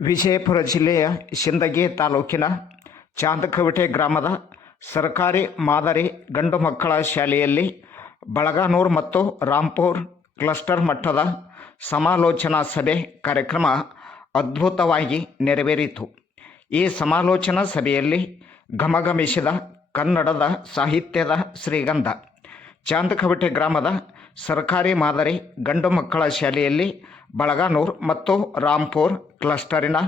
ವಿಜಯಪುರ ಜಿಲ್ಲೆಯ ಸಿಂದಗಿ ತಾಲೂಕಿನ ಚಾಂದಕವಿಟೆ ಗ್ರಾಮದ ಸರ್ಕಾರಿ ಮಾದರಿ ಗಂಡು ಮಕ್ಕಳ ಶಾಲೆಯಲ್ಲಿ ಬಳಗಾನೂರ್ ಮತ್ತು ರಾಂಪುರ್ ಕ್ಲಸ್ಟರ್ ಮಟ್ಟದ ಸಮಾಲೋಚನಾ ಸಭೆ ಕಾರ್ಯಕ್ರಮ ಅದ್ಭುತವಾಗಿ ನೆರವೇರಿತು. ಈ ಸಮಾಲೋಚನಾ ಸಭೆಯಲ್ಲಿ ಘಮಘಮಿಸಿದ ಕನ್ನಡದ ಸಾಹಿತ್ಯದ ಶ್ರೀಗಂಧ, ಚಾಂದಕವಿಟೆ ಗ್ರಾಮದ ಸರ್ಕಾರಿ ಮಾದರಿ ಗಂಡು ಮಕ್ಕಳ ಶಾಲೆಯಲ್ಲಿ ಬಳಗಾನೂರ್ ಮತ್ತು ರಾಂಪುರ್ ಕ್ಲಸ್ಟರಿನ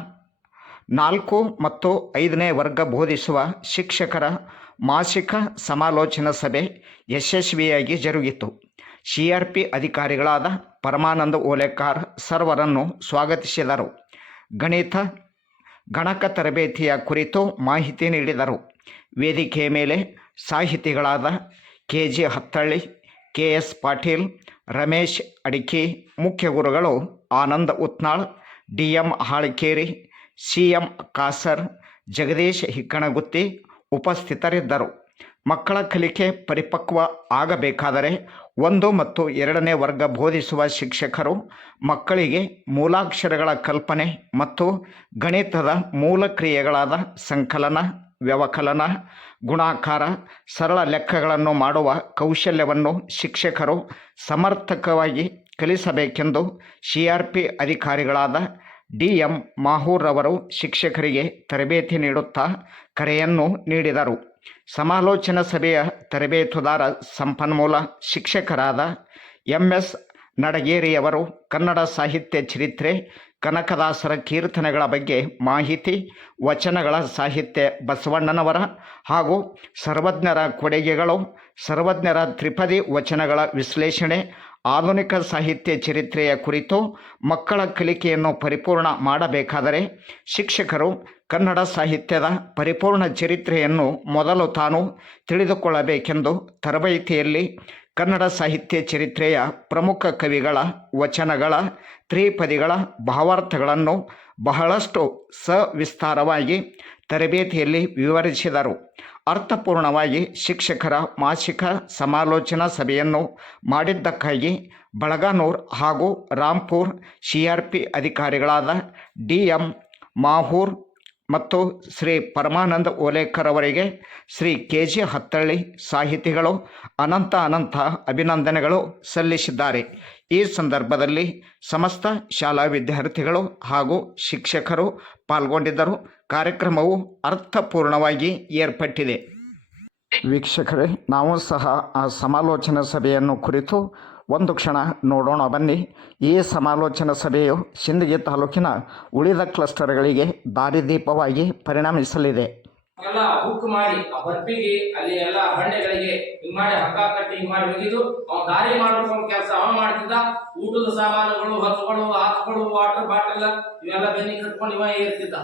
ನಾಲ್ಕು ಮತ್ತು ಐದನೇ ವರ್ಗ ಬೋಧಿಸುವ ಶಿಕ್ಷಕರ ಮಾಸಿಕ ಸಮಾಲೋಚನಾ ಸಭೆ ಯಶಸ್ವಿಯಾಗಿ ಜರುಗಿತು. ಸಿ ಆರ್ ಪಿ ಅಧಿಕಾರಿಗಳಾದ ಪರಮಾನಂದ ಓಲೆಕಾರ್ ಸರ್ವರನ್ನು ಸ್ವಾಗತಿಸಿದರು. ಗಣಿತ, ಗಣಕ ತರಬೇತಿಯ ಕುರಿತು ಮಾಹಿತಿ ನೀಡಿದರು. ವೇದಿಕೆಯ ಮೇಲೆ ಸಾಹಿತಿಗಳಾದ K G Hattalli K S Patil, Ramesh Adike, ಮುಖ್ಯ ಗುರುಗಳು Anand Utnal, D M Halkeri, C M Kasar, Jagadish Hikkanagutti ಉಪಸ್ಥಿತರಿದ್ದರು. ಮಕ್ಕಳ ಕಲಿಕೆ ಪರಿಪಕ್ವ ಆಗಬೇಕಾದರೆ ಒಂದು ಮತ್ತು ಎರಡನೇ ವರ್ಗ ಬೋಧಿಸುವ ಶಿಕ್ಷಕರು ಮಕ್ಕಳಿಗೆ ಮೂಲಾಕ್ಷರಗಳ ಕಲ್ಪನೆ ಮತ್ತು ಗಣಿತದ ಮೂಲ ಕ್ರಿಯೆಗಳಾದ ಸಂಕಲನ ವ್ಯವಕಲನ, ಗುಣಾಕಾರ, ಸರಳ ಲೆಕ್ಕಗಳನ್ನು ಮಾಡುವ ಕೌಶಲ್ಯವನ್ನು ಶಿಕ್ಷಕರು ಸಮರ್ಥಕವಾಗಿ ಕಲಿಸಬೇಕೆಂದು ಸಿ ಆರ್ ಪಿ ಅಧಿಕಾರಿಗಳಾದ ಡಿ ಎಂ ಮಾಹೂರ್ ಅವರು ಶಿಕ್ಷಕರಿಗೆ ತರಬೇತಿ ನೀಡುತ್ತಾ ಕರೆಯನ್ನು ನೀಡಿದರು. ಸಮಾಲೋಚನಾ ಸಭೆಯ ತರಬೇತುದಾರ ಸಂಪನ್ಮೂಲ ಶಿಕ್ಷಕರಾದ ಎಂ ಎಸ್ ನಡಗೇರಿಯವರು ಕನ್ನಡ ಸಾಹಿತ್ಯ ಚರಿತ್ರೆ ಕನಕದಾಸರ ಕೀರ್ತನೆಗಳ ಬಗ್ಗೆ ಮಾಹಿತಿ, ವಚನಗಳ ಸಾಹಿತ್ಯ ಬಸವಣ್ಣನವರ ಹಾಗೂ ಸರ್ವಜ್ಞರ ಕೊಡುಗೆಗಳು, ಸರ್ವಜ್ಞರ ತ್ರಿಪದಿ ವಚನಗಳ ವಿಶ್ಲೇಷಣೆ, ಆಧುನಿಕ ಸಾಹಿತ್ಯ ಚರಿತ್ರೆಯ ಕುರಿತು ಮಕ್ಕಳ ಕಲಿಕೆಯನ್ನು ಪರಿಪೂರ್ಣ ಮಾಡಬೇಕಾದರೆ ಶಿಕ್ಷಕರು ಕನ್ನಡ ಸಾಹಿತ್ಯದ ಪರಿಪೂರ್ಣ ಚರಿತ್ರೆಯನ್ನು ಮೊದಲು ತಾನು ತಿಳಿದುಕೊಳ್ಳಬೇಕೆಂದು ತರಬೇತಿಯಲ್ಲಿ ಕನ್ನಡ ಸಾಹಿತ್ಯ ಚರಿತ್ರೆಯ ಪ್ರಮುಖ ಕವಿಗಳ ವಚನಗಳ ತ್ರಿಪದಿಗಳ ಭಾವಾರ್ಥಗಳನ್ನು ಬಹಳಷ್ಟು ಸವಿಸ್ತಾರವಾಗಿ ತರಬೇತಿಯಲ್ಲಿ ವಿವರಿಸಿದರು. ಅರ್ಥಪೂರ್ಣವಾಗಿ ಶಿಕ್ಷಕರ ಮಾಸಿಕ ಸಮಾಲೋಚನಾ ಸಭೆಯನ್ನು ಮಾಡಿದ್ದಕ್ಕಾಗಿ ಬಳಗಾನೂರ್ ಹಾಗೂ ರಾಂಪುರ್ ಸಿ ಆರ್ ಪಿ ಅಧಿಕಾರಿಗಳಾದ ಡಿ ಎಂ ಮಾಹೂರ್ ಮತ್ತು ಶ್ರೀ ಪರಮಾನಂದ ಓಲೇಕರ್ ಅವರಿಗೆ ಶ್ರೀ ಕೆ ಜಿ ಹತ್ತಳ್ಳಿ ಸಾಹಿತಿಗಳು ಅನಂತ ಅನಂತ ಅಭಿನಂದನೆಗಳು ಸಲ್ಲಿಸಿದ್ದಾರೆ. ಈ ಸಂದರ್ಭದಲ್ಲಿ ಸಮಸ್ತ ಶಾಲಾ ವಿದ್ಯಾರ್ಥಿಗಳು ಹಾಗೂ ಶಿಕ್ಷಕರು ಪಾಲ್ಗೊಂಡಿದ್ದರು. ಕಾರ್ಯಕ್ರಮವು ಅರ್ಥಪೂರ್ಣವಾಗಿ ಏರ್ಪಟ್ಟಿದೆ. ವೀಕ್ಷಕರೇ, ನಾವು ಸಹ ಆ ಸಮಾಲೋಚನಾ ಸಭೆಯನ್ನು ಕುರಿತು ಒಂದು ಕ್ಷಣ ನೋಡೋಣ ಬನ್ನಿ. ಈ ಸಮಾಲೋಚನಾ ಸಭೆಯು ಸಿಂದಗಿ ತಾಲೂಕಿನ ಉಳಿದ ಕ್ಲಸ್ಟರ್ಗಳಿಗೆ ದಾರಿದೀಪವಾಗಿ ಪರಿಣಮಿಸಲಿದೆ. ಎಲ್ಲ ಬುಕ್ ಮಾಡಿ, ಆ ಬರ್ಪಿಗೆ, ಅಲ್ಲಿ ಎಲ್ಲ ಬಂಡೆಗಳಿಗೆ ಹಿಂಗ್ ಮಾಡಿ ಹಗ್ಗ ಕಟ್ಟಿ ಹಿಂಗ್ ಮಾಡಿ ಒಗಿದು ಅವ್ನ ದಾರಿ ಮಾಡ್ಕೊಂಡು ಕೆಲಸ ಅವ ಮಾಡ್ತಿದ್ದ. ಊಟದ ಸಾಮಾನುಗಳು ಹೊತ್ಗಳು ಹಾಸ್ಗಳು ವಾಟರ್ ಬಾಟಲ್ ಇವೆಲ್ಲ ಬೆನ್ನಿ ಕಟ್ಕೊಂಡು ಇವ ಏರ್ತಿದ್ದ.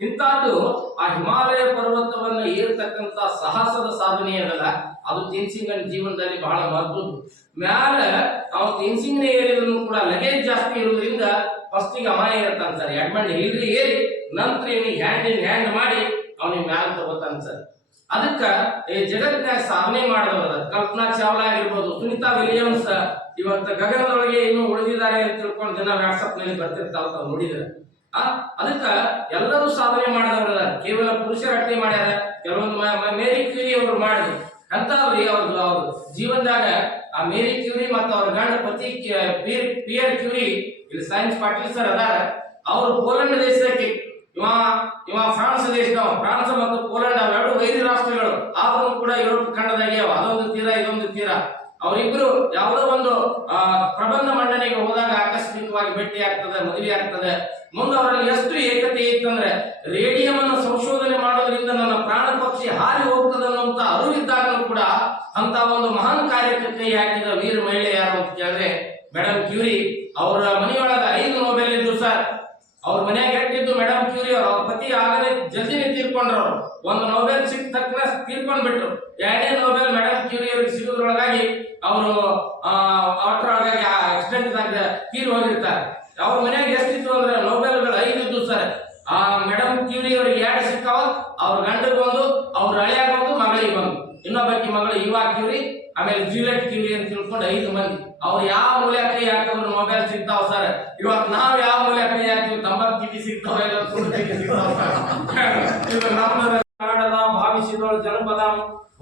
ಇಂತಹದ್ದು ಆ ಹಿಮಾಲಯ ಪರ್ವತವನ್ನ ಏರ್ತಕ್ಕಂತ ಸಾಹಸದ ಸಾಧನೆ ಅದಲ್ಲ ಅದು ತೆನ್ಸಿಂಗನ ಜೀವನದಲ್ಲಿ ಬಹಳ ಮಹತ್ವದ್ದು. ಮ್ಯಾಲ ಅವ್ನು ತೆನ್ಸಿಂಗ್ನ ಏರಿದ್ರು ಕೂಡ ಲಗೇಜ್ ಜಾಸ್ತಿ ಇರೋದ್ರಿಂದ ಫಸ್ಟಿಗೆ ಅಮಾಯ ಅಂತ ಸರ್ ಎಡ್ಮಂಡ್ ಹಿಲ್ರಿ ಏರಿ ನಂತರ ಹ್ಯಾಂಡ್ ಇನ್ ಹ್ಯಾಂಡ್ ಮಾಡಿ ಅವನಿಗೆ ಮ್ಯಾಲ ತಗೋತ ಸರ್ ಅದಕ್ಕ ಈ ಜಗತ್ತಿನಾಗ ಸಾಧನೆ ಮಾಡಿದವರ ಕಲ್ಪನಾ ಚಾವ್ಲಾ ಆಗಿರ್ಬೋದು, ಸುನಿತಾ ವಿಲಿಯಮ್ಸ್, ಇವತ್ತು ಗಗನದೊಳಗೆ ಇನ್ನು ಉಳಿದಿದ್ದಾರೆ ಅಂತ ತಿಳ್ಕೊಂಡು ಜನ ವ್ಯಾಟ್ಸಪ್ನಲ್ಲಿ ಬರ್ತಿರ್ತಾವ ತಾವು ನೋಡಿದ್ರೆ. ಅದಕ್ಕ ಎಲ್ಲರೂ ಸಾಧನೆ ಮಾಡಿದವರಲ್ಲ. ಕೇವಲ ಪುರುಷರ ಅಟ್ಟೆ ಮಾಡ್ಯಾರ, ಕೆಲವೊಂದು ಮೇರಿ ಕ್ಯೂರಿ ಅವರು ಮಾಡಿದ್ರು. ಅಂತವ್ರಿ ಅವ್ರದ್ದು ಅವ್ರ ಜೀವನದಾಗ ಆ ಮೇರಿ ಕ್ಯೂರಿ ಮತ್ತು ಅವ್ರ ಗಂಡ ಪತಿ ಪಿಯರ್ ಪಿಯರ್ ಕ್ಯೂರಿ ಇಲ್ಲಿ ಸೈನ್ಸ್ ಪಾಟೀಲ್ ಸರ್ ಅದಾರ, ಅವರು ಪೋಲೆಂಡ್ ದೇಶಕ್ಕೆ. ಇವ ಇವ ಫ್ರಾನ್ಸ್ ದೇಶದವ ಫ್ರಾನ್ಸ್ ಮತ್ತು ಪೋಲೆಂಡ್ ಅವೆರಡು ವೈದ್ಯ ರಾಷ್ಟ್ರಗಳು. ಆದ್ರೂ ಕೂಡ ಯುರೋಪ್ ಖಂಡದಾಗೆ ಅದೊಂದು ತೀರ, ಇದೊಂದು ತೀರ. ಅವರಿಬ್ರು ಯಾವುದೋ ಒಂದು ಪ್ರಬಂಧ ಮಂಡನೆಗೆ ಹೋದಾಗ ಆಕಸ್ಮಿಕವಾಗಿ ಭೇಟಿ ಆಗ್ತದೆ ಮದುವೆ ಆಗ್ತದೆ ಮುಂದೆ ಅವರಲ್ಲಿ ಎಷ್ಟು ಏಕತೆ ಇತ್ತಂದ್ರೆ ರೇಡಿಯಂ ಅನ್ನು ಸಂಶೋಧನೆ ಮಾಡೋದ್ರಿಂದ ನನ್ನ ಪ್ರಾಣ ಪಕ್ಷಿ ಹಾರಿ ಹೋಗ್ತದೆ ಅನ್ನುವಂತ ಅರಿವಿದ್ದಾಗಲೂ ಕೂಡ ಅಂತ ಒಂದು ಮಹಾನ್ ಕಾರ್ಯಕ್ಕೆ ಕೈ ಹಾಕಿದ ವೀರ ಮಹಿಳೆ ಯಾರು ಅಂತ ಕೇಳಿದ್ರೆ ಮೇಡಮ್ ಕ್ಯೂರಿ. ಅವರ ಮನೆಯೊಳಗ ಐದು ನೋಬೆಲ್ ಇದ್ರು ಸರ್ ಅವ್ರ ಮನೆಯಾಗ ಎಟ್ಟಿದ್ದು ಮೇಡಮ್ ಕ್ಯೂರಿ? ಅವ್ರ ಪತಿ ಆಗಲೇ ಜಲ್ದಿನೇ ತೀರ್ಕೊಂಡ್ರು ಒಂದು ನೋಬೆಲ್ ಸಿಕ್ಕ ತಕ್ಷಣ ತೀರ್ಕೊಂಡ್ಬಿಟ್ರು. ಎರಡೇ ಎರಡನೇ ನೋಬೆಲ್ ಮೇಡಮ್ ಕ್ಯೂರಿ ಅವ್ರಿಗೆ ಸಿಗೋದ್ರೊಳಗಾಗಿ ಅವರು ಅಷ್ಟರೊಳಗಾಗಿ ಆಕ್ಸಿಡೆಂಟ್ ಆಗ ತೀರ್ ಹೋಗಿರ್ತಾರೆ ಅವ್ರ ಮನ್ಯಾಗ ಎಷ್ಟಿತ್ತು ಅಂದ್ರೆ ನೋಬೆಲ್ಗಳು ಐದು ಇದ್ದು ಸರ್ ಆ ಮೇಡಮ್ ಕ್ಯೂರಿ ಅವ್ರಿಗೆ ಎರಡು ಸಿಕ್ಕಾವ ಅವ್ರ ಗಂಡಗೆ ಒಂದು ಅವ್ರ ಹಳೆಯಾಗ ಒಂದು ಮಗಳಿಗೆ ಒಂದು ಇನ್ನೊಬ್ಬಕಿ ಮಗಳು ಇವಾ ಕ್ಯೂರಿ ಆಮೇಲೆ ಜೂಲಿಯಟ್ ಕ್ಯೂರಿ ಅಂತ ತಿಳ್ಕೊಂಡು ಐದು ಮಂದಿ ಅವ್ರು ಯಾವ ಭಾವಿಸಿದಳು ಜನಪದ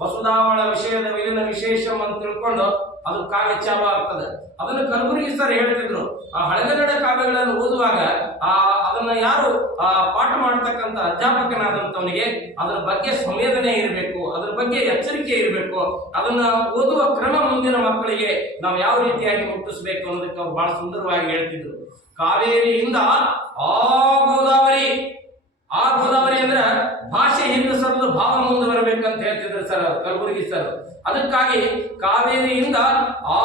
ವಸುಧಾವಳ ವಿಷಯದ ಮೇಲಿನ ವಿಶೇಷಂ ಅಂತ ತಿಳ್ಕೊಂಡು ಅದು ಕಾವ್ಯ ಚಾಲು ಆಗ್ತದೆ. ಅದನ್ನು ಕಲಬುರಗಿ ಸರ್ ಹೇಳ್ತಿದ್ರು. ಆ ಹಳೆಗನ್ನಡ ಕಾವ್ಯಗಳನ್ನು ಓದುವಾಗ, ಆ, ಅದನ್ನ ಯಾರು, ಆ, ಪಾಠ ಮಾಡ್ತಕ್ಕಂಥ ಅಧ್ಯಾಪಕನಾದಂಥವನಿಗೆ ಅದರ ಬಗ್ಗೆ ಸಂವೇದನೆ ಇರಬೇಕು, ಅದ್ರ ಬಗ್ಗೆ ಎಚ್ಚರಿಕೆ ಇರಬೇಕು. ಅದನ್ನ ಓದುವ ಕ್ರಮ ಮುಂದಿನ ಮಕ್ಕಳಿಗೆ ನಾವು ಯಾವ ರೀತಿಯಾಗಿ ಮುಟ್ಟಿಸ್ಬೇಕು ಅನ್ನೋದಕ್ಕೆ ಅವ್ರು ಬಹಳ ಸುಂದರವಾಗಿ ಹೇಳ್ತಿದ್ರು. ಕಾವೇರಿಯಿಂದ ಆ ಗೋದಾವರಿ ಆ ಗೋದಾವರಿ ಅಂದ್ರೆ ಭಾಷೆ ಹಿಂದೆ ಸರಿದು ಭಾವ ಮುಂದೆ ಬರಬೇಕಂತ ಹೇಳ್ತಿದ್ರು ಸರ್ ಕಲಬುರಗಿ ಸರ್ ಅದಕ್ಕಾಗಿ ಕಾವೇರಿಯಿಂದ ಆ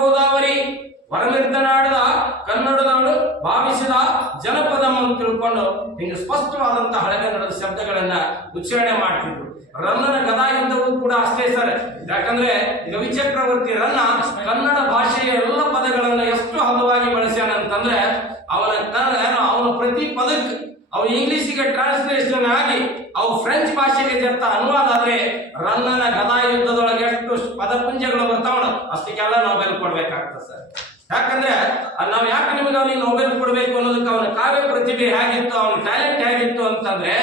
ಗೋದಾವರಿ ಹೊರನಿರ್ದನಾಡದ ಕನ್ನಡದವಳು ಭಾವಿಸಿದ ಜನಪದ ಅಂತ ತಿಳ್ಕೊಂಡು ಹಿಂಗೆ ಸ್ಪಷ್ಟವಾದಂತ ಹಳೆಗನ್ನಡದ ಶಬ್ದಗಳನ್ನ ಉಚ್ಚಾರಣೆ ಮಾಡ್ತಿದ್ರು. ರನ್ನನ ಗದಾ ಕೂಡ ಅಷ್ಟೇ ಸರ್ ಯಾಕಂದ್ರೆ ರವಿಚಕ್ರವರ್ತಿ ರನ್ನ ಕನ್ನಡ ಭಾಷೆಯ ಎಲ್ಲ ಪದಗಳನ್ನ ಎಷ್ಟು ಹದವಾಗಿ ಬಳಸ್ಯಾನಂತಂದ್ರೆ ಅವನ ಕನ್ನಡ ಅವನ ಪ್ರತಿ ಪದಕ್ಕೆ ಅವು ಇಂಗ್ಲಿಷಿಗೆ ಟ್ರಾನ್ಸ್ಲೇಷನ್ ಆಗಿ ಅವು ಫ್ರೆಂಚ್ ಭಾಷೆಗೆ ಜರ್ತ ಅನುವಾದ ಆದ್ರೆ ರನ್ನನ ಗದಾ ಯುದ್ಧದೊಳಗೆ ಎಷ್ಟು ಪದಪುಂಜಗಳು ಬರ್ತಾವಣ ಅಷ್ಟಕ್ಕೆಲ್ಲ ನಾವು ಬೆಲೆ ಕೊಡ್ಬೇಕಾಗ್ತದೆ ಸರ್. ಯಾಕಂದ್ರೆ ನಾವ್ ಯಾಕೆ ನಿಮಗೆ ಅವನಿಗೆ ನೊಬೆಲ್ ಕೊಡ್ಬೇಕು ಅನ್ನೋದಕ್ಕೆ ಅವನ ಕಾವ್ಯ ಪ್ರತಿಭೆ ಹೇಗಿತ್ತು, ಅವನ ಟ್ಯಾಲೆಂಟ್ ಹೇಗಿತ್ತು ಅಂತಂದ್ರೆ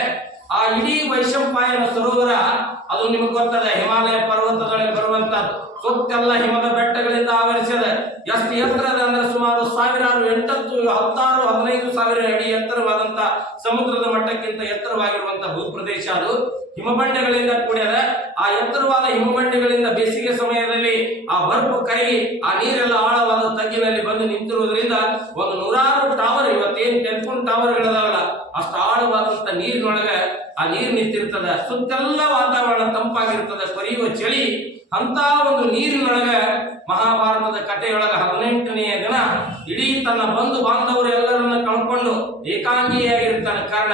ಆ ಇಡೀ ವೈಶಂಪಾಯನ ಸರೋವರ, ಅದು ನಿಮಗೆ ಗೊತ್ತದೆ, ಹಿಮಾಲಯ ಪರ್ವತದೊಳಗೆ ಬರುವಂತದ್ದು ಸುತ್ತೆಲ್ಲ ಹಿಮದ ಬೆಟ್ಟಗಳಿಂದ ಆವರಿಸಿದೆ. ಎಷ್ಟು ಎತ್ತರದ ಅಂದ್ರೆ ಸುಮಾರು ಸಾವಿರಾರು ಎಂಟತ್ತು, ಹತ್ತಾರು, ಹದಿನೈದು ಸಾವಿರ ಅಡಿ ಎತ್ತರವಾದಂತ ಸಮುದ್ರದ ಮಟ್ಟಕ್ಕಿಂತ ಎತ್ತರವಾಗಿರುವಂತ ಭೂಪ್ರದೇಶ ಅದು. ಹಿಮಬಂಡೆಗಳಿಂದ ಕೂಡಿದೆ ಆ ಎತ್ತರವಾದ ಹಿಮಬಂಡೆಗಳಿಂದ ಬೇಸಿಗೆ ಸಮಯದಲ್ಲಿ ಆ ಬರ್ಫು ಕರಗಿ ಆ ನೀರೆಲ್ಲ ಆಳವಾದ ತಗ್ಗಿನಲ್ಲಿ ಬಂದು ನಿಂತಿರುವುದರಿಂದ ಒಂದು ನೂರಾರು ಟವರ್ ಇವತ್ತೇನು ಟೆಲಿಫೋನ್ ಟವರ್ಗಳದಾವಲ್ಲ ಅಷ್ಟು ಆಳವಾದಂತ ನೀರಿನೊಳಗೆ ಆ ನೀರು ನಿಂತಿರ್ತದ. ಸುತ್ತೆಲ್ಲ ವಾತಾವರಣ ತಂಪಾಗಿರ್ತದೆ. ಕೊರೆಯುವ ಚಳಿ ಅಂತ ಒಂದು ನೀರಿನೊಳಗೆ ಮಹಾಭಾರತದ ಕಥೆಯೊಳಗೆ ಹದಿನೆಂಟನೆಯ ದಿನ ಇಡೀ ತನ್ನ ಬಂಧು ಬಾಂಧವರು ಎಲ್ಲರನ್ನ ಕಳ್ಕೊಂಡು ಏಕಾಂಗಿಯಾಗಿರ್ತಾನೆ ಕರ್ಣ.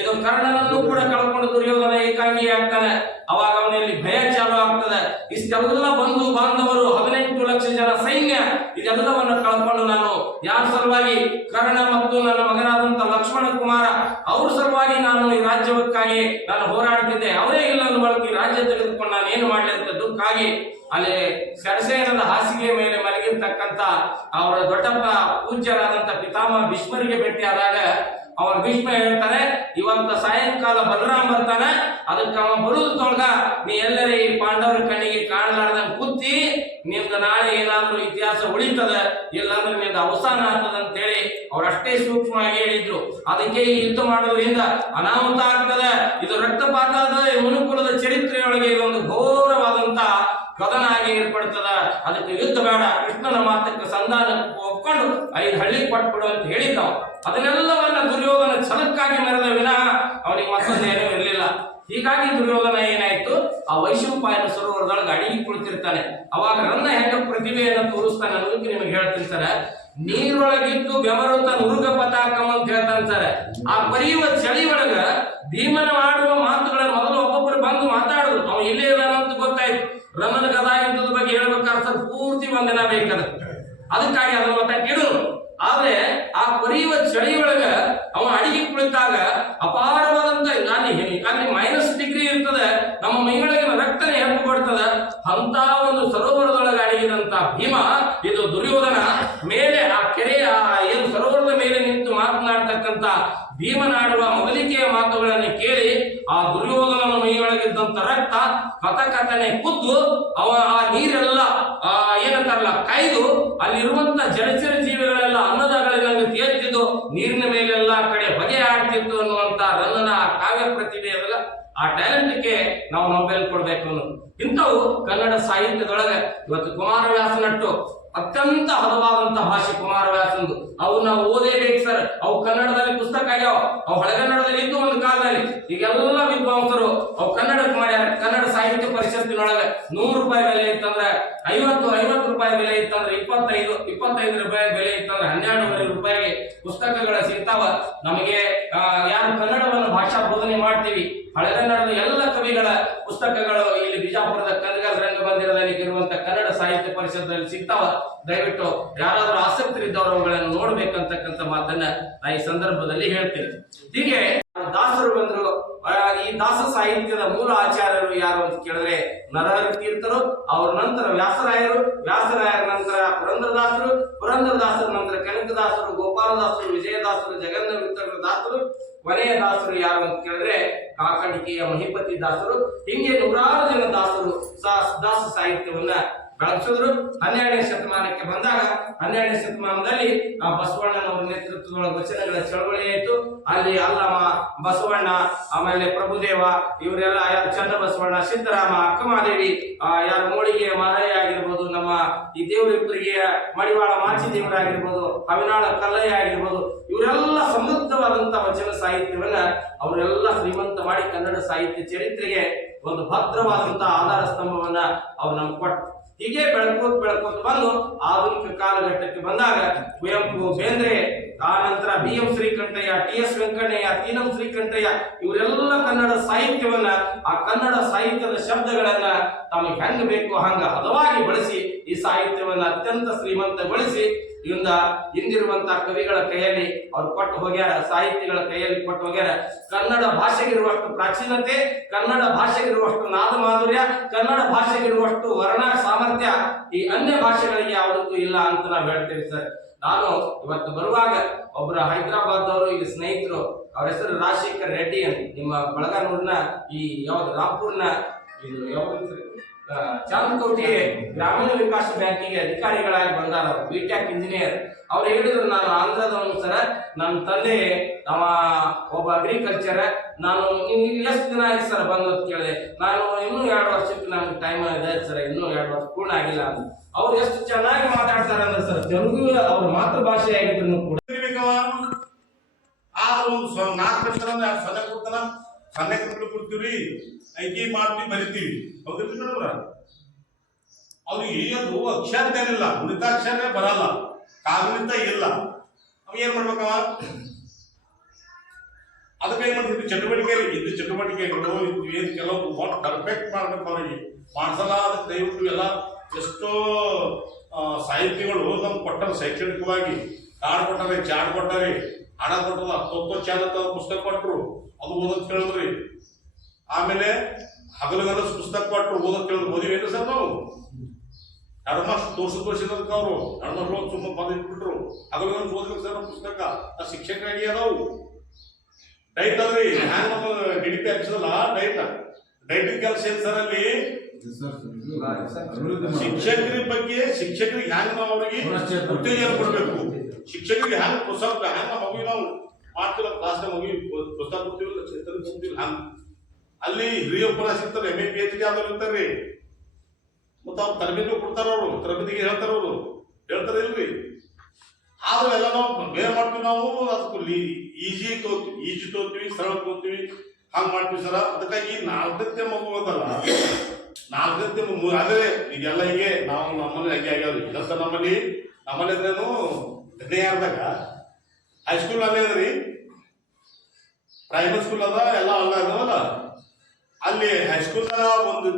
ಇದು ಕರ್ಣನನ್ನು ಕೂಡ ಕಳ್ಕೊಂಡು ದುರ್ಯೋಧನ ಏಕಾಂಗಿ ಆಗ್ತಾನೆ ಅವಾಗ ಅವನಲ್ಲಿ ಭಯ ಚಾಲು ಆಗ್ತದೆ. ಇಷ್ಟೆಲ್ಲ ಬಂಧು ಬಾಂಧವರು ಹದಿನೆಂಟು ಲಕ್ಷ ಜನ ಸೈನ್ಯ ಇದೆಲ್ಲವನ್ನ ಕಳ್ಕೊಂಡು ನಾನು ಯಾರ ಸಲುವಾಗಿ? ಕರ್ಣ ಮತ್ತು ನನ್ನ ಮಗನಾದಂತ ಲಕ್ಷ್ಮಣ ಕುಮಾರ, ಅವ್ರ ಸಲುವಾಗಿ ನಾನು ಈ ರಾಜ್ಯವಕ್ಕಾಗಿ ನಾನು ಹೋರಾಡ್ತಿದ್ದೆ ಅವರೇ ಇಲ್ಲ ಬಳಕೆ ರಾಜ್ಯ ತೆಗೆದುಕೊಂಡು ನಾನು ಏನು ಮಾಡಲಿ ಅಂತ ದುಃಖ ಆಗಿ ಅಲ್ಲಿ ಮೇಲೆ ಮಲಗಿರ್ತಕ್ಕಂತ ಅವರ ದೊಡ್ಡಪ್ಪ ಪೂಜ್ಯರಾದಂತ ಪಿತಾಮಹ ಭೀಷ್ಮರಿಗೆ ಭೇಟಿಯಾದಾಗ ಅವರ ಭೀಷ್ಮ ಹೇಳ್ತಾರೆ ಇವತ್ತ ಸಾಯಂಕಾಲ ಬಲರಾಮ್ ಬರ್ತಾನೆ, ಅದಕ್ಕೆ ಅವ ಬರುವುದೊಳಗ ನೀ ಎಲ್ಲರ ಈ ಪಾಂಡವರ ಕಣ್ಣಿಗೆ ಕಾಣಲಾರ್ದಂಗ್ ಕುತ್ತಿ ನಿಮ್ದು ನಾಳೆ ಏನಾದ್ರೂ ಇತಿಹಾಸ ಉಳಿತದ ಇಲ್ಲಾಂದ್ರೆ ನಿಮ್ದು ಅವಸಾನ ಆಗ್ತದ ಅಂತೇಳಿ ಅವ್ರು ಅಷ್ಟೇ ಸೂಕ್ಷ್ಮವಾಗಿ ಹೇಳಿದ್ರು. ಅದಕ್ಕೆ ಈ ಯುದ್ಧ ಮಾಡೋದ್ರಿಂದ ಅನಾಹುತ ಆಗ್ತದೆ, ಇದು ರಕ್ತಪಾತ ಅದ ಮನುಕುಲದ ಚರಿತ್ರೆಯೊಳಗೆ ಇದೊಂದು ಘೋರವಾದಂತ ಕದನ ಆಗಿ ಏರ್ಪಡ್ತದ? ಅದಕ್ಕೆ ಯುದ್ಧ ಬೇಡ. ಕೃಷ್ಣನ ಮಾತಕ್ಕೆ ಸಂಧಾನಕ್ಕೂ ಒಪ್ಕೊಂಡು ಐದು ಹಳ್ಳಿ ಕೊಟ್ಬಿಡು ಅಂತ ಹೇಳಿದ್ದವು ಅದನ್ನೆಲ್ಲವನ್ನ ದುರ್ಯೋಧನ ಛಲಕ್ಕಾಗಿ ಮೆರೆದ ವಿನಃ ಅವನಿಗೆ ಮತ್ತೊಂದೇನೂ ಇರಲಿಲ್ಲ. ಹೀಗಾಗಿ ದುರ್ಯೋಧನ ಏನಾಯ್ತು? ಆ ವೈಶಂಪಾಯನ ಸರೋವರದೊಳಗೆ ಅಡಿಗೆ ಕುಳಿತಿರ್ತಾನೆ. ಅವಾಗ ನನ್ನ ಹೆಂಗ ಪ್ರತಿಭೆಯನ್ನು ತೋರಿಸ್ತಾನೆ ಅನ್ನೋದಕ್ಕೆ ನಿಮಗೆ ಹೇಳ್ತಿರ್ತಾರೆ ನೀರೊಳಗಿದ್ದು ಬೆವರು ತನ್ನ ಉರುಗ ಪತಾಕಂ ಅಂತ ಹೇಳ್ತಾರೆ ಆ ಬರೆಯುವ ಚಳಿ ಒಳಗ ಭೀಮನ ಮಾಡುವ ಮಾತುಗಳನ್ನು ಮೊದಲು ಒಬ್ಬೊಬ್ಬರು ಬಂದು ಮಾತಾಡುದು ಅವ್ನು ಇಲ್ಲೇ ಇದಾನ ರಮನ ಗದಾ ಯುದ್ಧದ ಬಗ್ಗೆ ಹೇಳ್ಬೇಕಾದ್ರೆ ಸರ್ ಪೂರ್ತಿ ಒಂದಿನ ಬೇಕದ. ಅದಕ್ಕಾಗಿ ಅದನ್ನ ಮತ್ತೆ ಇಡು. ಆದ್ರೆ ಆ ಕೊರಿಯುವ ಚಳಿಯೊಳಗ ಅವ ಅಡಿಗೆ ಕುಳಿತಾಗ ಅಪಾರವಾದಂತ ಅಲ್ಲಿ ಅಲ್ಲಿ ಮೈನಸ್ ಡಿಗ್ರಿ ಇರ್ತದೆ. ನಮ್ಮ ಮೈಯೊಳಗಿನ ರಕ್ತನೇ ಹೆಪ್ಪು ಕೊಡ್ತದ ಅಂತ ಒಂದು ಸರೋವರದೊಳಗ ಅಡಗಿದಂತ ಭೀಮ, ಇದು ದುರ್ಯೋಧನ ಮೇಲೆ ಆ ಕೆರೆಯ ಏನು ಸರೋವರದ ಮೇಲೆ ನಿಂತು ಮಾತನಾಡ್ತಕ್ಕಂತ ಭೀಮನಾಡುವ ಮೊದಲಿಕೆಯ ಮಾತುಗಳನ್ನು ಕೇಳಿ ಆ ದುರ್ಯೋಧನನ ಮೈಯೊಳಗಿದ್ದಂತ ರಕ್ತ ಕಥಕಥನೆ ಕುದ್ದು ಅವ ಆ ನೀರೆಲ್ಲ, ಆ ಏನಂತಾರಲ್ಲ, ಕಾಯ್ದು ಅಲ್ಲಿರುವಂತ ಜಲಚರ ಜೀವಿಗಳೆಲ್ಲ ಅನ್ನದಾಗಳಿಂದ ತೇಲ್ತಿದ್ದು, ನೀರಿನ ಮೇಲೆಲ್ಲ ಕಡೆ ಬಗೆ ಆಡ್ತಿತ್ತು ಅನ್ನುವಂತ ರನ್ನನ ಕಾವ್ಯ ಪ್ರತಿಭೆ ಅದಲ್ಲ. ಆ ಟ್ಯಾಲೆಂಟ್ಗೆ ನಾವು ನೊಬೆಲ್ ಕೊಡ್ಬೇಕು ಅನ್ನೋದು. ಇಂಥವು ಕನ್ನಡ ಸಾಹಿತ್ಯದೊಳಗೆ ಇವತ್ತು ಕುಮಾರವ್ಯಾಸನಟ್ಟು ಅತ್ಯಂತ ಹದವಾದಂತಹ ಭಾಷೆ ಕುಮಾರವ್ಯಾಸಂದು ಅವು ನಾವು ಓದೇಬೇಕು ಸರ್. ಅವು ಕನ್ನಡದಲ್ಲಿ ಪುಸ್ತಕ ಆಗ್ಯಾವ. ಅವು ಹಳೆಗನ್ನಡದಲ್ಲಿ ಇದ್ದು ಒಂದು ಕಾಲದಲ್ಲಿ. ಈಗೆಲ್ಲ ವಿದ್ವಾಂಸರು ಅವು ಕನ್ನಡಕ್ಕೆ ಮಾಡ್ಯಾರ. ಕನ್ನಡ ಸಾಹಿತ್ಯ ಪರಿಷತ್ತಿನೊಳಗೆ ನೂರು ರೂಪಾಯಿ ಬೆಲೆ ಇತ್ತಂದ್ರೆ ಐವತ್ತು ಐವತ್ತು ರೂಪಾಯಿ ಬೆಲೆ ಇತ್ತಂದ್ರೆ ಇಪ್ಪತ್ತೈದು ಇಪ್ಪತ್ತೈದು ರೂಪಾಯಿ ಬೆಲೆ ಇತ್ತಂದ್ರೆ ಹನ್ನೆರಡೂವರೆ ರೂಪಾಯಿಗೆ ಪುಸ್ತಕಗಳ ಸಿಗ್ತಾವ. ನಮಗೆ ಯಾರು ಕನ್ನಡವನ್ನು ಭಾಷಾ ಬೋಧನೆ ಮಾಡ್ತೀವಿ. ಹಳೆಗನ್ನಡದ ಎಲ್ಲ ಕವಿಗಳ ಪುಸ್ತಕಗಳು ಇಲ್ಲಿ ಬಿಜಾಪುರದ ಸಾಹಿತ್ಯ ಪರಿಷತ್ನಲ್ಲಿ ಸಿಗ್ತಾವ. ದಯವಿಟ್ಟು ಯಾರಾದ್ರೂ ಆಸಕ್ತರಿದ್ದವರು ಅವುಗಳನ್ನು ನೋಡ್ಬೇಕಂತಕ್ಕಂಥ ಮಾತನ್ನ ನಾ ಈ ಸಂದರ್ಭದಲ್ಲಿ ಹೇಳ್ತೇನೆ. ಹೀಗೆ ದಾಸರು ಬಂದ್ರು ಈ ದಾಸ ಸಾಹಿತ್ಯದ ಮೂಲ ಆಚಾರ್ಯರು ಯಾರು ಅಂತ ಕೇಳಿದ್ರೆ ನರಹರಿ ತೀರ್ಥರು, ಅವ್ರ ನಂತರ ವ್ಯಾಸರಾಯರು, ವ್ಯಾಸರಾಯರ ನಂತರ ಪುರಂದ್ರದಾಸರು, ಪುರಂದ್ರದಾಸರ ನಂತರ ಕನಕದಾಸರು, ಗೋಪಾಲದಾಸರು, ವಿಜಯದಾಸರು ಜಗನ್ನ ದಾಸರು ಕೊನೆಯ ದಾಸರು ಯಾರು ಅಂತ ಕೇಳಿದ್ರೆ ಕಾಕಣಿಕೆಯ ಮಹಿಪತಿ ದಾಸರು, ಹಿಂಗೆ ನೂರಾರು ಜನ ದಾಸರು ದಾಸ ಸಾಹಿತ್ಯವನ್ನ ಬೆಳೆಸಿದ್ರು ಹನ್ನೆರಡನೇ ಶತಮಾನಕ್ಕೆ ಬಂದಾಗ, ಹನ್ನೆರಡನೇ ಶತಮಾನದಲ್ಲಿ ಆ ಬಸವಣ್ಣನವರ ನೇತೃತ್ವದ ವಚನಗಳ ಚಳವಳಿ ಆಯಿತು. ಅಲ್ಲಿ ಅಲ್ಲಮ್ಮ, ಬಸವಣ್ಣ, ಆಮೇಲೆ ಪ್ರಭುದೇವ, ಇವರೆಲ್ಲ ಯಾರು? ಚಂದ ಬಸವಣ್ಣ ಸಿದ್ದರಾಮ ಅಕ್ಕಮಾದೇವಿ ಆ, ಯಾರು? ಮೋಳಿಗೆ ಮಾರಯ್ಯ ಆಗಿರ್ಬೋದು, ನಮ್ಮ ಈ ದೇವರಿಬ್ಬರಿಗೆ ಮಡಿವಾಳ ಮಾಚಿ ದೇವರಾಗಿರ್ಬೋದು ಅವಿನಾಳ ಕಲ್ಲಯ್ಯ ಆಗಿರ್ಬೋದು, ಇವರೆಲ್ಲ ಸಮೃದ್ಧವಾದಂತಹ ವಚನ ಸಾಹಿತ್ಯವನ್ನ ಅವರೆಲ್ಲ ಶ್ರೀಮಂತ ಮಾಡಿ ಕನ್ನಡ ಸಾಹಿತ್ಯ ಚರಿತ್ರೆಗೆ ಒಂದು ಭದ್ರವಾದಂತಹ ಆಧಾರ ಸ್ತಂಭವನ್ನ ಅವ್ರು ನಮ್ಗೆ ಕೊಟ್ಟು ಹೀಗೆ ಬೆಳಕೋತ್ ಬೆಳಕೋತ್ ಬಂದು ಆಧುನಿಕ ಕಾಲಘಟ್ಟಕ್ಕೆ ಬಂದಾಗ ಕುವೆಂಪು ಬೇಂದ್ರೆ ಆ ನಂತರ B M Srikantaiah, T S Venkannaiah, Tinam Srikantaiah, ಇವರೆಲ್ಲ ಕನ್ನಡ ಸಾಹಿತ್ಯವನ್ನ, ಆ ಕನ್ನಡ ಸಾಹಿತ್ಯದ ಶಬ್ದಗಳನ್ನ ತಮಗೆ ಹೆಂಗ್ ಬೇಕು ಹಂಗ ಹದವಾಗಿ ಬಳಸಿ, ಈ ಸಾಹಿತ್ಯವನ್ನ ಅತ್ಯಂತ ಶ್ರೀಮಂತಗೊಳಿಸಿ ಇಂದ ಹಿಂದಿರುವಂತ ಕವಿಗಳ ಕೈಯಲ್ಲಿ ಅವ್ರು ಕೊಟ್ಟು ಹೋಗ್ಯಾರ ಸಾಹಿತಿಗಳ ಕೈಯಲ್ಲಿ ಕೊಟ್ಟು ಹೋಗ್ಯಾರ. ಕನ್ನಡ ಭಾಷೆಗಿರುವಷ್ಟು ಪ್ರಾಚೀನತೆ, ಕನ್ನಡ ಭಾಷೆಗಿರುವಷ್ಟು ನಾದ ಮಾಧುರ್ಯ, ಕನ್ನಡ ಭಾಷೆಗಿರುವಷ್ಟು ವರ್ಣ ಸಾಮರ್ಥ್ಯ ಈ ಅನ್ಯ ಭಾಷೆಗಳಿಗೆ ಯಾವುದಕ್ಕೂ ಇಲ್ಲ ಅಂತ ನಾವು ಹೇಳ್ತೇವೆ ಸರ್. ನಾನು ಇವತ್ತು ಬರುವಾಗ ಒಬ್ಬರ ಹೈದರಾಬಾದ್ದವರು ಈಗ ಸ್ನೇಹಿತರು, ಅವ್ರ ಹೆಸರು ರಾಜಶೇಖರ್ ರೆಡ್ಡಿ ಅಂತ. ನಿಮ್ಮ ಬಳಗನೂರ್ನ ಈ ಯಾವ್ದು ರಾಂಪುರ್ನ ಇದು ಯಾವ್ದು ಚಾಂದಕೋಟೆ ಗ್ರಾಮೀಣ ವಿಕಾಸ ಬ್ಯಾಂಕಿಗೆ ಅಧಿಕಾರಿಗಳಾಗಿ ಬಂದಾರ ಬಿ ಟೆಕ್ ಇಂಜಿನಿಯರ್. ಅವ್ರು ಹೇಳಿದ್ರು, ನಾನು ಆಂಧ್ರದವನು ಸರ ನನ್ನ ತಂದೆ, ನಮ್ಮ ಒಬ್ಬ ಅಗ್ರಿಕಲ್ಚರ್ ನಾನು ಇನ್ನು ಎಷ್ಟು ದಿನ ಆಯ್ತು ಸರ್ ಬಂದು ಅಂತ ಕೇಳಿದೆ. ನಾನು ಇನ್ನೂ ಎರಡು ವರ್ಷಕ್ಕೆ ನಮ್ಗೆ ಟೈಮ್ ಇದೆ ಸರ್, ಇನ್ನೂ ಎರಡು ವರ್ಷ ಪೂರ್ಣ ಆಗಿಲ್ಲ ಅಂತ. ಅವ್ರು ಎಷ್ಟು ಚೆನ್ನಾಗಿ ಮಾತಾಡ್ತಾರೆ ಅಂದ್ರೆ ಸರ್, ತೆಲುಗು ಅವ್ರ ಮಾತೃಭಾಷೆ ಆಗಿದ್ರು ಕೂಡ. ಸ್ವ- ನಾಲ್ಕು ಎರಡು ಸೊನ್ನೆ ಕೊಡ್ತಾನ? ಸೊನ್ನೆ ಕೊಟ್ಟು ಕೊಡ್ತೀವಿ ಐಕಿ ಮಾಡ್ತೀವಿ, ಬರಿತೀವಿ. ಹೌದಿಲ್ಲ ನೋಡ್ರ ಅವ್ರಿಗೆ ಅದು ಅಕ್ಷರದೇನಿಲ್ಲ ಉಳಿತಾಕ್ಷರನೇ ಬರಲ್ಲ. ಕಾಗುಣಿತ ಇಲ್ಲ. ಅವ ಏನ್ ಮಾಡ್ಬೇಕವ? ಅದಕ್ಕೆ ಏನು ಮಾಡ್ತೀವಿ ಚಟುವಟಿಕೆ ಇದು ಚಟುವಟಿಕೆಗಳು ಏನು ಕೆಲವು ಪರ್ಫೆಕ್ಟ್ ಮಾಡಬೇಕು ಅವರಿಗೆ. ಮಾಡಿಸಲ್ಲ ಅದಕ್ಕೆ ದಯವಿಟ್ಟು ಎಲ್ಲ ಎಷ್ಟೋ ಆ, ಸಾಹಿತ್ಯಗಳು ನಮ್ಗೆ ಕೊಟ್ಟರು ಶೈಕ್ಷಣಿಕವಾಗಿ. ಕಾರ್ಡ್ ಕೊಟ್ಟಾರೆ ಚಾಟ್ ಕೊಟ್ಟಾರೆ ಹಣ ಕೊಟ್ಟದ ಖೋಖೋ ಚಾಡ್ ಅಂತ ಪುಸ್ತಕ ಕೊಟ್ಟರು ಅದು ಓದೋದು ಕೇಳಿದ್ರಿ. ಆಮೇಲೆ ಹಗಲುಗನಸು ಪುಸ್ತಕ ಕೊಟ್ಟರು ಓದೋದು ಕೇಳಿದ್ರು. ಓದಿವೇನು ಸರ್ ನಾವು? ಎರಡು ಮಾಸ ತೋರ್ಸ ತೋರಿಸಿದಕ್ಕೆ ಅವರು. ಹೋಗಿ ಸುಮ್ಮನೆ ಬಂದು ಇಟ್ಬಿಟ್ರು ಹಗಲುಗನಸು ಓದ್ಬೇಕು ಸರ್ ಪುಸ್ತಕ. ಆ ಶಿಕ್ಷಕರಾಗಿ ಅದಾವು. ಡೈಟ್ ಅಲ್ರಿ ಹ್ಯಾಂಗ ಡಿ ಡಿ ಪಿ ಹಚ್ಚದಲ್ಲ ಡೈಟ್ ಡೈಟಿಂಗ್ ಕೆಲಸ ಏನ್ ಸರ್ ಅಲ್ಲಿ? ಶಿಕ್ಷಕರ ಬಗ್ಗೆ ಶಿಕ್ಷಕರಿಗೆ ಹ್ಯಾಂಗ ನಾವು ಅವ್ರಿಗೆ ಉತ್ತೇಜನ ಕೊಡಬೇಕು. ಶಿಕ್ಷಕರಿಗೆ ಹ್ಯಾಂಗ ಪ್ರೋತ್ಸಾಹ ಹ್ಯಾಂಗ ನಮ್ಮ ಮಗುವಿಗೆ ನಾವು ಮಾಡ್ತಿಲ್ಲ ಕ್ಲಾಸ್ ಮಗುವಿ ಪ್ರೋತ್ಸಾಹ ಕೊಡ್ತೀವಿ ಚಿಂತನೆ ಕೊಡ್ತೀವಿ ಹ್ಯಾಂಗ ಅಲ್ಲಿ ಹಿರಿಯ ಉಪನ್ಯಾಸಿರ್ತಾರೆ M A P H D ಆದವ್ರು ಇರ್ತಾರೆ. ಮತ್ತೆ ಅವ್ರು ತರಬೇತಿ ಕೊಡ್ತಾರ ಅವರು ತರಬೇತಿಗೆ ಹೇಳ್ತಾರ ಅವರು. ಹೇಳ್ತಾರ ಇಲ್ರಿ? ಆದ್ರೆ ಎಲ್ಲ ನಾವು ಬೇರೆ ಮಾಡ್ತೀವಿ ನಾವು, ಅದಕ್ಕೆ ಈಜಿ ತೋತೀವಿ ಈಜಿ ತೋತೀವಿ ಸರಳ ತೋತೀವಿ ಹಂಗ್ ಮಾಡ್ತೀವಿ ಸರ. ಅದಕ್ಕಾಗಿ ನಾಲ್ಕತ್ತೆ ಮಗು ಅದಲ್ಲ. ನಾಲ್ಕತ್ತೆ ಮಗು ಅದೇ ಈಗೆಲ್ಲ ಹೀಗೆ ನಾವು ನಮ್ಮಲ್ಲಿ ಹಂಗೆ ಆಗ್ಯಾವ ಇಲ್ಲ ಸರ್ ನಮ್ಮಲ್ಲಿ ನಮ್ಮಲ್ಲಿ ಅಂದ್ರೇನು ಹದಿನೈದರಾಗ ಹೈಸ್ಕೂಲ್ ಅಲ್ಲೇ ರೀ ಪ್ರೈಮರಿ ಸ್ಕೂಲ್ ಅದ, ಎಲ್ಲ ಅಲ್ಲ ಅದಾವಲ್ಲ ಅಲ್ಲಿ ಹೈಸ್ಕೂಲ್ ಒಂದು